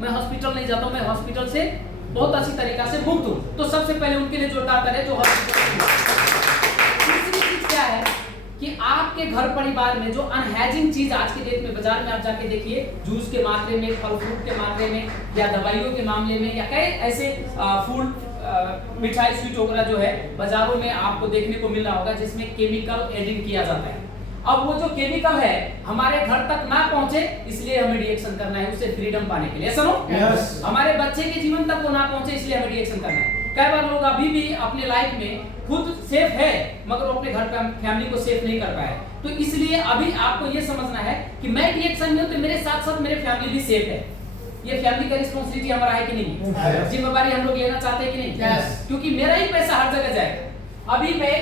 मैं हॉस्पिटल नहीं जाता हूँ, मैं हॉस्पिटल से बहुत अच्छी तरीका से मुक्त हूँ। तो सबसे पहले उनके लिए जो डाक्टर है जो हॉस्पिटल। दूसरी चीज क्या है कि आपके घर परिवार में जो अनहाइजीन चीज आज के डेट में बाजार में आप जाके देखिए, जूस के मात्रे में, फल फ्रूट के मात्रे में, या दवाइयों के मामले में, या कई ऐसे फूड मिठाई स्वीट वगैरह जो है बाजारों में आपको देखने को मिल रहा होगा जिसमें केमिकल एडिंग किया जाता है। अब वो जो केमिकल है हमारे घर तक ना पहुंचे, इसलिए हमें रिएक्शन करना है उससे फ्रीडम पाने के लिए, सुनो। हमारे बच्चे के जीवन तक वो ना पहुंचे इसलिए हमें रिएक्शन करना है। कई बार लोग अभी भी अपने लाइफ में खुद सेफ है मगर वो अपने घर का फैमिली को सेफ नहीं कर पाए। तो इसलिए अभी आपको ये समझना है कि मैं रिएक्शन में हूं तो मेरे साथ साथ मेरे फैमिली भी सेफ है। ये फैमिली का रिस्पांसिबिलिटी हमारा है कि नहीं, जिम्मेदारी हम लोग लेना चाहते हैं कि नहीं, क्योंकि मेरा ही पैसा हर जगह जाएगा। अभी मैं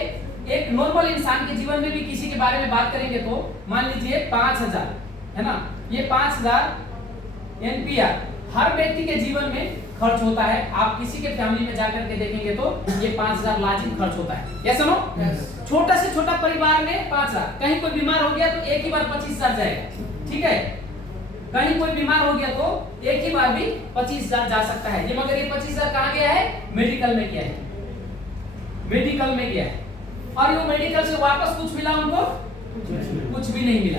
एक नॉर्मल इंसान के जीवन में भी किसी के बारे में बात करेंगे तो मान लीजिए 5000 है ना, ये 5000 एनपीआर हर व्यक्ति के जीवन में खर्च होता है। आप किसी के फैमिली में जाकर के देखेंगे तो ये 5000 लाजिम खर्च होता है, ये सुनो। छोटा से छोटा परिवार में 5000, कहीं कोई बीमार हो गया तो एक ही बार 25000 जाएगा, ठीक है। कहीं कोई बीमार हो गया तो एक ही बार भी 25000 जा सकता है। ये मगर ये 25000 कहाँ गया है, मेडिकल में गया है, मेडिकल में गया है। और ये मेडिकल से वापस कुछ मिला उनको, कुछ भी नहीं मिला।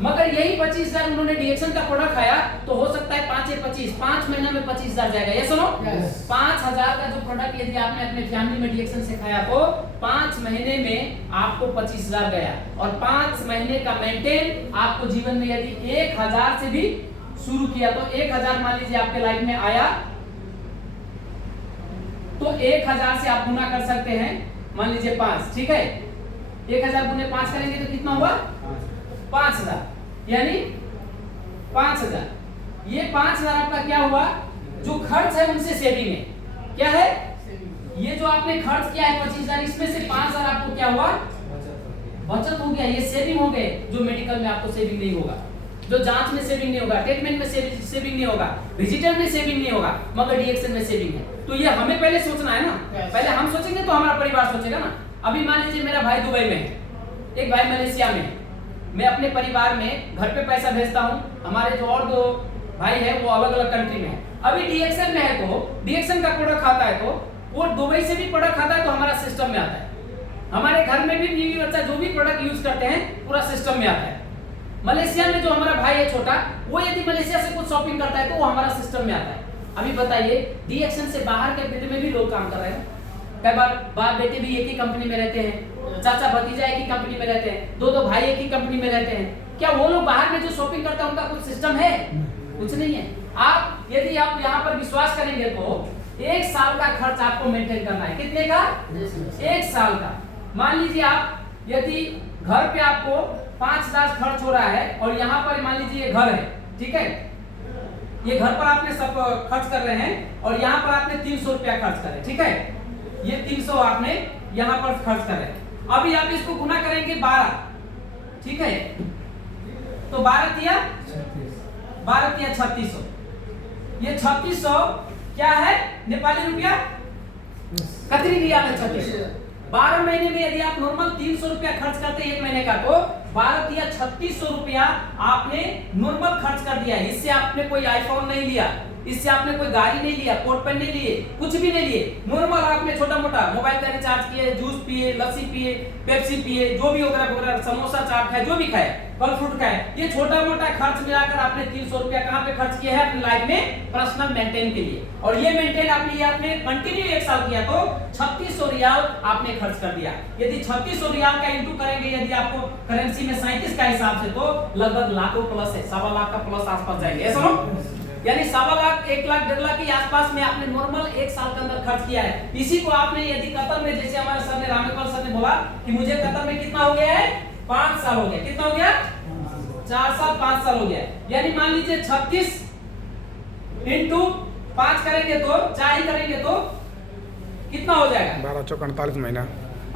मगर यही 25000 उन्होंने रिएक्शन का प्रोडक्ट खाया तो हो सकता है 5 महीना में 25000 जाएगा, ये सुनो। 5000 का जो प्रोडक्ट यदि आपने अपने फैमिली में रिएक्शन से खाया तो 5 महीने में आपको 25000 गया। और 5 महीने का मेंटेन आपको जीवन में यदि 1000 से भी शुरू किया तो 1000 मान लीजिए आपके लाइफ में आया तो 1000 से आप गुना कर सकते हैं, मान लीजिए 5, ठीक है। 1000 गुने 5 करेंगे तो कितना हुआ, 5000, यानी 5000। ये 5000 आपका क्या हुआ, जो खर्च है उनसे सेविंग है। क्या है, ये जो आपने खर्च किया है 25000, इसमें से 5000 आपको क्या हुआ, बचत हो गया, ये सेविंग हो गए। जो मेडिकल में आपको सेविंग नहीं होगा, जो जांच में सेविंग नहीं होगा, ट्रीटमेंट में सेविंग नहीं होगा, विजिटर में सेविंग नहीं होगा, मगर रिएक्शन में सेविंग है। तो ये हमें पहले सोचना है ना, पहले हम सोचेंगे तो हमारा परिवार सोचेगा ना। अभी मान लीजिए मेरा भाई दुबई में है, एक भाई मलेशिया में है, मैं अपने परिवार में घर पे पैसा भेजता हूँ, हमारे जो और 2 भाई है वो अलग अलग कंट्री में है। अभी रिएक्शन में है तो रिएक्शन का प्रोडक्ट खाता है तो वो दुबई से भी प्रोडक्ट खाता है तो हमारा सिस्टम में आता है। हमारे घर में भी बीवी बच्चा जो भी प्रोडक्ट यूज करते हैं पूरा सिस्टम में आता है। मलेशिया में जो हमारा भाई है छोटा, वो यदि मलेशिया से कुछ शॉपिंग करता है तो वो हमारा सिस्टम में आता है। अभी बताइए, रिएक्शन से बाहर के फील्ड में भी लोग काम कर रहे हैं। कई बार बाप बेटे भी एक ही कंपनी में रहते हैं, चाचा भतीजा एक ही कंपनी में रहते हैं, 2 भाई एक ही कंपनी में रहते हैं। क्या वो लोग बाहर में जो शॉपिंग करते हैं उनका कुछ सिस्टम है? कुछ नहीं है। आप यदि आप यहाँ पर विश्वास करेंगे तो 1 साल का खर्च आपको मेंटेन करना है। कितने का? 1 साल का। मान लीजिए आप यदि घर पे आपको 5000 खर्च हो रहा है और यहाँ पर मान लीजिए ये घर है, ठीक है, ये घर पर आपने सब खर्च कर रहे हैं और यहाँ पर आपने 300 रुपया खर्च कर रहे हैं, ठीक है। ये 300 आपने यहाँ पर खर्च कर रहे हैं। अभी आप इसको गुना करेंगे 12, ठीक है, तो 12 तिया 3600। ये 3600 क्या है नेपाली रुपया, कतरी रियाल है 3600। 12 महीने में यदि आप नॉर्मल 300 रुपया खर्च करते हैं 1 महीने का, तो 12 तिया 3600 रुपया आपने नॉर्मल खर्च कर दिया। इससे आपने कोई आईफोन नहीं लिया, इससे आपने कोई गाड़ी नहीं लिया, कोट पेन नहीं लिए, कुछ भी नहीं लिए। नॉर्मल आपने छोटा मोटा मोबाइल का रिचार्ज किए, जूस पिए, लस्सी पिए, पेप्सी पिए, जो भी वगैरह वगैरह, समोसा चाट खाए, जो भी खाए, फल फ्रूट खाए, ये छोटा मोटा खर्च मिलाकर आपने 300 रुपया कहाँ पे खर्च किया है? अपनी लाइफ में पर्सनल मेंटेन के लिए। और ये मेंटेन आपने कंटिन्यू 1 साल किया तो 3600 रियाल आपने खर्च कर दिया। यदि 3600 रियाल का इंटू करेंगे यदि आपको करेंसी में 37 का हिसाब से, तो लगभग लाखों प्लस है, 1.25 लाख का प्लस आसपास जाएंगे, ऐसा ना? यानी 1.25 लाख, 1 लाख, 1.5 लाख के आसपास में आपने नॉर्मल 1 साल के अंदर खर्च किया है। इसी को आपने यदि कतर में, जैसे हमारे सर ने, रामेश्वर सर ने बोला कि मुझे कतर में कितना हो गया है, 5 साल हो गया। कितना हो गया? 4 साल 5 साल हो गया। यानी मान लीजिए 36 इंटू 5 करेंगे तो 4 ही करेंगे तो कितना हो जाएगा? 12 चौक 48 महीना,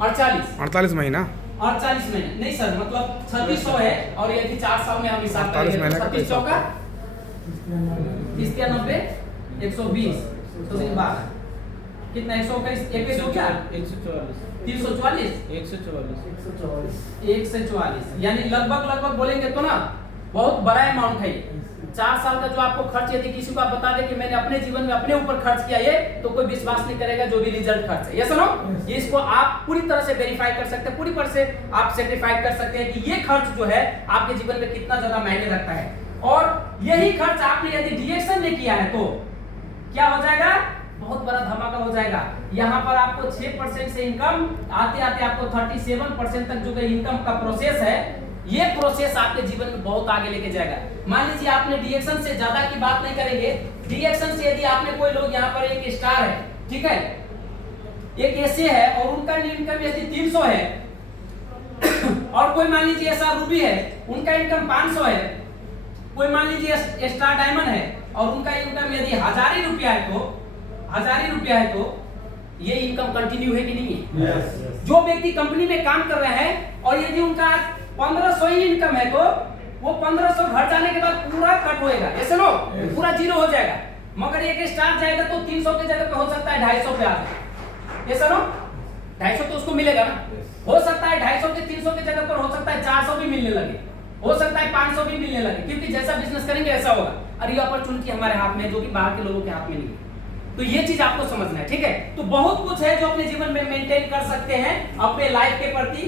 48 महीना, 48 महीने नहीं सर, मतलब 3600 है और यदि 4 साल में हम हिसाब करेंगे तो 36 चौका 30 या 90 120 तो 12 कितना, 121 हो क्या? 144 यानी लगभग बोलेंगे तो ना बहुत बड़ा अमाउंट है। 4 साल का जो आपको खर्च यदि किसी को आप बता दे कि मैंने अपने जीवन में अपने ऊपर खर्च किया ये, तो कोई विश्वास नहीं करेगा जो भी रिजल्ट खर्च है। ये सुनो, इसको आप पूरी तरह से वेरीफाई कर सकते हैं, पूरी तरह से आप सर्टिफाइड कर सकते हैं कि ये खर्च जो है आपके जीवन में कितना ज्यादा मायने रखता है। और यही खर्च आपने यदि डीएक्शन में किया है तो क्या हो जाएगा, बहुत बड़ा धमाका हो जाएगा। यहाँ पर आपको 6% से इनकम आते आते आपको 37% तक जो इनकम का प्रोसेस है, ये प्रोसेस आपके जीवन में बहुत आगे लेके जाएगा। मान लीजिए आपने डीएक्शन से ज्यादा की बात नहीं करेंगे, डीएक्शन से यदि आपने कोई लोग यहाँ पर एक स्टार है, ठीक है, एक ऐसे है और उनका इनकम यदि 300 है और कोई मान लीजिए ऐसा रूबी है उनका इनकम 500 है, कोई मान लीजिए स्टार डायमंड है और उनका इनकम यदि 1000 रुपया है तो 1000 रुपया है, तो ये इनकम कंटिन्यू है कि नहीं है? yes. जो व्यक्ति कंपनी में काम कर रहे हैं और यदि उनका 1500 ही इनकम है तो वो 1500 घर जाने के बाद पूरा कट होएगा, ऐसे लो पूरा जीरो हो जाएगा। मगर एक स्टार जाएगा तो 300 के जगह पे हो सकता है 250 पे आ जाए, ऐसा लो 250 तो उसको मिलेगा ना, हो सकता है 250 के 300 के जगह पर हो सकता है 400 भी मिलने लगे, हो सकता है 500 भी मिलने लगे, क्योंकि जैसा बिजनेस करेंगे ऐसा होगा। और ये अपॉर्चुनिटी हमारे हाथ में है जो कि बाहर के लोगों के हाथ में नहीं है। तो ये चीज आपको समझना है, ठीक है। तो बहुत कुछ है जो अपने जीवन में मेंटेन कर सकते हैं अपने लाइफ के प्रति,